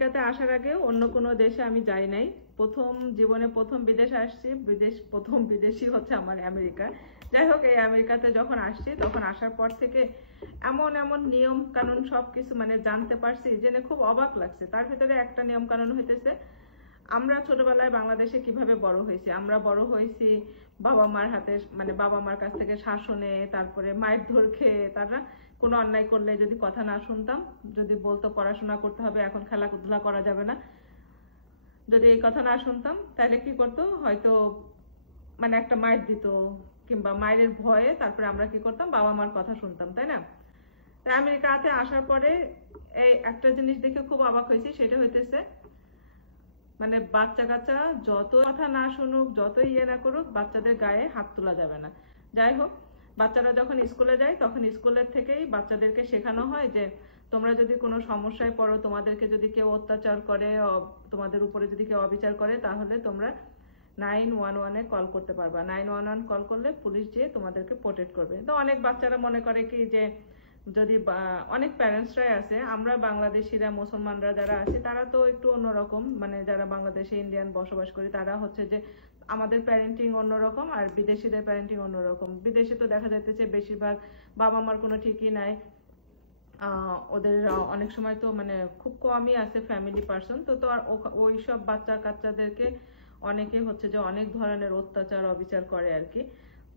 আমেরিকাতে আসার আগে অন্য কোনো দেশে আমি যাই নাই। জীবনে প্রথম বিদেশে আসছি। প্রথম বিদেশি হচ্ছে আমার আমেরিকা। যাই হোক, এই আমেরিকাতে যখন আসছি তখন আসার পর থেকে এমন এমন নিয়ম কানুন সবকিছু মানে জানতে পারছি, জেনে খুব অবাক লাগছে। তার ভিতরে একটা নিয়ম কানুন হইতেছে, আমরা ছোটবেলায় বাংলাদেশে কিভাবে বড় হয়েছি। আমরা বড় হয়েছি বাবা মার হাতে, মানে বাবা মার কাছ থেকে শাসনে, তারপরে মায়ের ধর খেয়ে। তারা কোনো অন্যায় করলে যদি কথা না শুনতাম, যদি বলতো পড়াশোনা করতে হবে, এখন খেলাধুলা করা যাবে না, যদি এই কথা না শুনতাম তাহলে কি করতো, হয়তো মানে একটা মায়ের দিত, কিংবা মায়ের ভয়ে তারপরে আমরা কি করতাম, বাবা মার কথা শুনতাম, তাই না? তাই আমেরিকাতে আসার পরে এই একটা জিনিস দেখে খুব অবাক হয়েছি, সেটা হইতেছে মানে বাচ্চা কাচ্চা যত কথা না শুনুক, যত ইয়ে না করুক, বাচ্চাদের গায়ে হাত তোলা যাবে না। যাই হোক, বাচ্চারা যখন স্কুলে যায় তখন স্কুলের থেকেই বাচ্চাদেরকে শেখানো হয় যে তোমরা যদি কোনো সমস্যায় পড়ো, তোমাদেরকে যদি কেউ অত্যাচার করে, তোমাদের উপরে যদি কেউ অবিচার করে, তাহলে তোমরা 911-এ কল করতে পারবা। 911 কল করলে পুলিশ যেয়ে তোমাদেরকে প্রোটেক্ট করবে। তো অনেক বাচ্চারা মনে করে কি যে যদি অনেক প্যারেন্টসরাই আছে, আমরা বাংলাদেশিরা মুসলমানরা যারা আছে তারা তো একটু অন্যরকম, মানে যারা বাংলাদেশে ইন্ডিয়ান বসবাস করি তারা হচ্ছে যে আমাদের প্যারেন্টিং অন্যরকম আর বিদেশিদের প্যারেন্টিং অন্যরকম। বিদেশে তো দেখা যাইতেছে বেশিরভাগ বাবা মার কোনো ঠিকই নাই, ওদের অনেক সময় তো মানে খুব কমই আছে ফ্যামিলি পার্সন। তো আর ওই সব বাচ্চা কাচ্চাদেরকে অনেকে হচ্ছে যে অনেক ধরনের অত্যাচার অবিচার করে আর কি।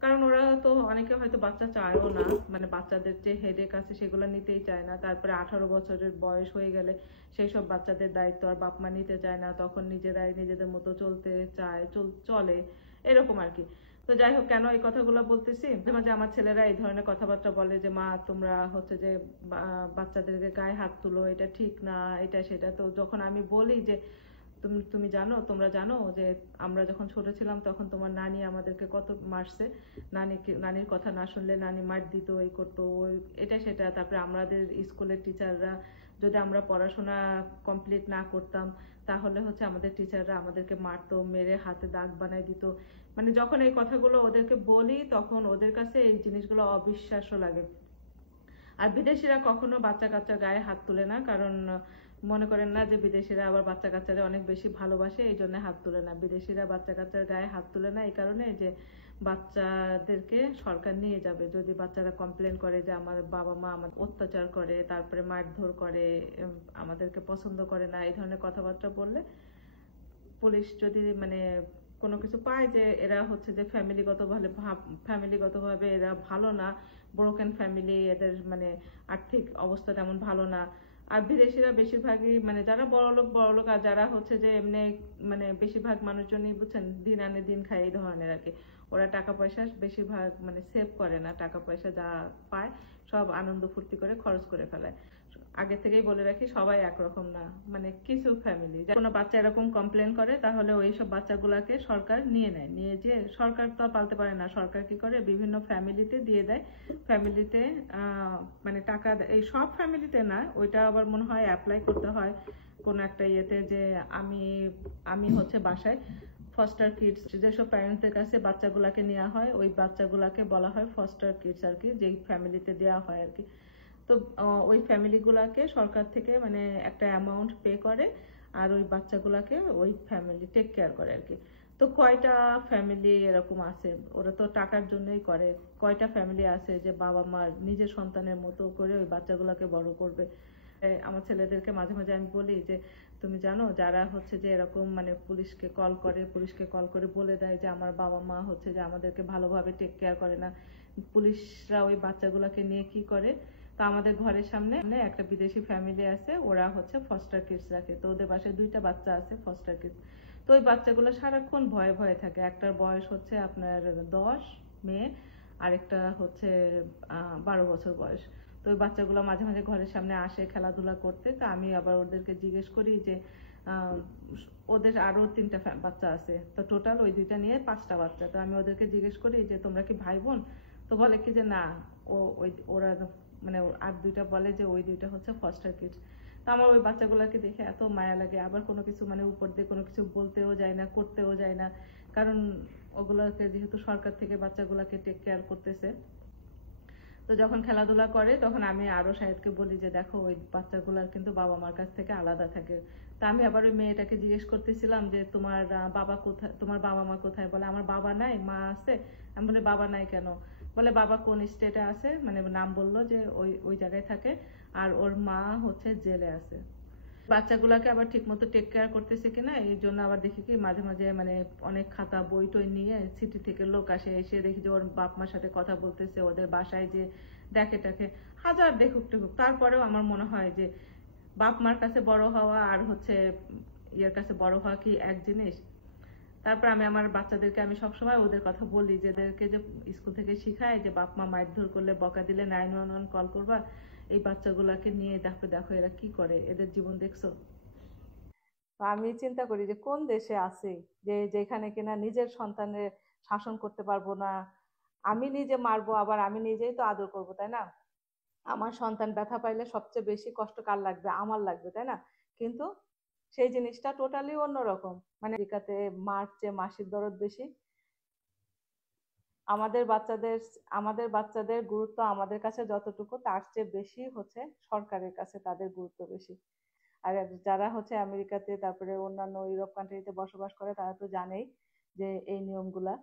কারণ ওরা তো অনেকে হয়তো বাচ্চা চায়ও না, মানে বাচ্চাদের যে হেডেক আছে সেগুলো নিতেই চায় না। তারপরে 18 বছরের বয়স হয়ে গেলে সেই সব বাচ্চাদের দায়িত্ব আর বাপ মা নিতে চায় না, তখন নিজেরাই নিজেদের মতো চলতে চায়, চলে এরকম আর কি। তো যাই হোক, কেন এই কথাগুলো বলতেছি, মাঝে আমার ছেলেরা এই ধরনের কথাবার্তা বলে যে মা তোমরা হচ্ছে যে বাচ্চাদেরকে গায়ে হাত তুলো, এটা ঠিক না, এটা সেটা। তো যখন আমি বলি যে তুমি জানো, তোমরা জানো যে আমরা যখন ছোট ছিলাম তখন তোমার নানি আমাদেরকে কত মারছে, নানির কথা না শুনলে নানি মার দিত, এই করতো, এটা সেটা। তারপরে আমাদের স্কুলের টিচাররা, যদি আমরা পড়াশোনা কমপ্লিট না করতাম তাহলে হচ্ছে আমাদের টিচাররা আমাদেরকে মারতো, মেরে হাতে দাগ বানাই দিত। মানে যখন এই কথাগুলো ওদেরকে বলি তখন ওদের কাছে এই জিনিসগুলো অবিশ্বাস্য লাগে। আর বিদেশিরা কখনো বাচ্চা কাচ্চার গায়ে হাত তুলে না, কারণ মনে করেন না যে বিদেশিরা আবার বাচ্চা কাচ্চারা অনেক বেশি ভালোবাসে, এই জন্য হাত তুলে না। বিদেশিরা বাচ্চা কাচ্চার গায়ে হাত তুলে না এই কারণে যে বাচ্চাদেরকে সরকার নিয়ে যাবে যদি বাচ্চারা কমপ্লেন করে যে আমার বাবা মা আমাদের অত্যাচার করে, তারপরে মারধর করে, আমাদেরকে পছন্দ করে না, এই ধরনের কথাবার্তা বললে পুলিশ যদি মানে কোনো কিছু পায় যে এরা হচ্ছে যে ফ্যামিলিগতভাবে এরা ভালো না, ব্রোকেন ফ্যামিলি, এদের মানে আর্থিক অবস্থা তেমন ভালো না। আর বিদেশিরা বেশিরভাগই মানে যারা বড়লোক আর যারা হচ্ছে যে এমনি মানে বেশিরভাগ মানুষজনই বুঝছেন দিন আনে দিন খায় এই ধরনের আর কি। ওরা টাকা পয়সা বেশিরভাগ মানে সেভ করে না, টাকা পয়সা যা পায় সব আনন্দ ফুর্তি করে খরচ করে ফেলায়। আগে থেকেই বলে রাখি, সবাই একরকম না, মানে কিছু ফ্যামিলি কোনো বাচ্চা এরকম কমপ্লেন করে তাহলে ওই সব বাচ্চাগুলোকে সরকার নিয়ে নেয়, নিয়ে যে সরকার তো পালতে পারে না, সরকার কি করে বিভিন্ন ফ্যামিলিতে দিয়ে দেয়। ফ্যামিলিতে মানে টাকা এই সব ফ্যামিলিতে না, ওইটা আবার মনে হয় অ্যাপ্লাই করতে হয় কোনো একটা ইয়েতে যে আমি হচ্ছে বাসায় ফস্টার কিডস, যেসব প্যারেন্টসদের কাছে বাচ্চাগুলাকে নেওয়া হয় ওই বাচ্চাগুলাকে বলা হয় ফস্টার কিডস আর কি, যেই ফ্যামিলিতে দেওয়া হয় আর কি। তো ওই ফ্যামিলিগুলাকে সরকার থেকে মানে একটা অ্যামাউন্ট পে করে আর ওই বাচ্চাগুলাকে ওই ফ্যামিলি টেক কেয়ার করে আর কি। তো কয়টা ফ্যামিলি এরকম আছে, ওরা তো টাকার জন্যই করে, কয়টা ফ্যামিলি আছে যে বাবা মা নিজের সন্তানের মতো করে ওই বাচ্চাগুলাকে বড় করবে। আমার ছেলেদেরকে মাঝে মাঝে আমি বলি যে তুমি জানো যারা হচ্ছে যে এরকম মানে পুলিশকে কল করে বলে দেয় যে আমার বাবা মা হচ্ছে যে আমাদেরকে ভালোভাবে টেক কেয়ার করে না, পুলিশরা ওই বাচ্চাগুলাকে নিয়ে কি করে। তো আমাদের ঘরের সামনে একটা বিদেশি ফ্যামিলি আছে, ওরা হচ্ছে ফস্টার কিডস রাখে। তো ওদের বাসায় 2টা বাচ্চা আছে ফস্টার কিডস। তো ওই বাচ্চাগুলো সারাক্ষণ ভয়ে ভয়ে থাকে। একটার বয়স হচ্ছে আপনার 10 মেয়ে, আরেকটা হচ্ছে 12 বছর বয়স। তো ওই বাচ্চাগুলো মাঝে মাঝে ঘরের সামনে আসে খেলাধুলা করতে। তো আমি আবার ওদেরকে জিজ্ঞেস করি যে ওদের আরো 3টা বাচ্চা আছে, তো টোটাল ওই 2টা নিয়ে 5টা বাচ্চা। তো আমি ওদেরকে জিজ্ঞেস করি যে তোমরা কি ভাই বোন? তো বলে কি যে না, ওরা মানে আর 2টা বলে যে ওই 2টা হচ্ছে ফস্টার কিডস। তো আমার ওই বাচ্চাগুলোকে দেখে এত মায়া লাগে, আবার কোনো কিছু মানে উপর দিয়ে কোনো কিছু বলতেও যায় না, করতেও যায় না, কারণ ওগুলোকে যেহেতু সরকার থেকে বাচ্চাগুলোকে টেক কেয়ার করতেছে। তো যখন খেলাধুলা করে তখন আমি আরো শাহেদকে বলি যে দেখো ওই বাচ্চাগুলার কিন্তু বাবা মার কাছ থেকে আলাদা থাকে। তা আমি আবার ওই মেয়েটাকে জিজ্ঞেস করতেছিলাম যে তোমার বাবা কোথায়, তোমার বাবা মা কোথায়? বলে আমার বাবা নাই, মা আছে। আমি বলে বাবা নাই কেন? বলে বাবা কোন স্টেটে আছে, মানে নাম বললো যে ওই ওই জায়গায় থাকে, আর ওর মা হচ্ছে জেলে আছে। বাচ্চাগুলাকে আবার ঠিক মতো টেক কেয়ার করতেছে কিনা এই জন্য আবার দেখি কি মাঝে মাঝে মানে অনেক খাতা বই টই নিয়ে সিটি থেকে লোক আসে, এসে দেখি যে ওর বাপ মার সাথে কথা বলতেছে, ওদের বাসায় যে দেখে টাকে। হাজার দেখুক টেকুক, তারপরেও আমার মনে হয় যে বাপ মার কাছে বড় হওয়া আর হচ্ছে ইয়ের কাছে বড় হওয়া কি এক জিনিস? তারপর আমি আমার বাচ্চাদেরকে আমি সবসময় ওদের কথা বলি যে এদেরকে যে স্কুল থেকে শিখায় যে বাপ মা মারধর করলে বকা দিলে 911 কল করবা। এই বাচ্চাগুলোকে নিয়ে দেখো দেখো এরা কি করে, এদের জীবন দেখছো? আমি চিন্তা করি যে কোন দেশে আছি যে যেখানে কিনা নিজের সন্তানের শাসন করতে পারবো না, আমি নিজে মারবো আবার আমি নিজেই তো আদর করবো, তাই না? আমার সন্তান ব্যথা পাইলে সবচেয়ে বেশি কষ্ট কার লাগবে? আমার লাগবে, তাই না? কিন্তু সেই জিনিসটা টোটালি অন্যরকম। মানে আমেরিকাতে মার চেয়ে মাসির দরদ বেশি। আমাদের বাচ্চাদের আমাদের বাচ্চাদের গুরুত্ব আমাদের কাছে যতটুকু তার চেয়ে বেশি হচ্ছে সরকারের কাছে তাদের গুরুত্ব বেশি। আর যারা হচ্ছে আমেরিকাতে তারপরে অন্যান্য ইউরোপ কান্ট্রিতে বসবাস করে তারা তো জানেই যে এই নিয়মগুলা।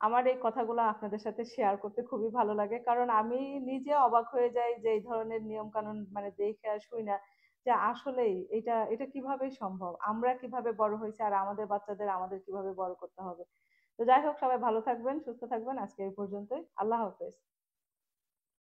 আমার এই কথাগুলো আপনাদের সাথে শেয়ার করতে খুবই ভালো লাগে, কারণ আমি নিজে অবাক হয়ে যাই যে এই ধরনের নিয়ম কানুন মানে দেখে আর শুই না যে আসলেই এটা এটা কিভাবে সম্ভব, আমরা কিভাবে বড় হয়েছে আর আমাদের বাচ্চাদের আমাদের কিভাবে বড় করতে হবে। তো যাই হোক, সবাই ভালো থাকবেন, সুস্থ থাকবেন, আজকে এই পর্যন্তই। আল্লাহ হাফেজ।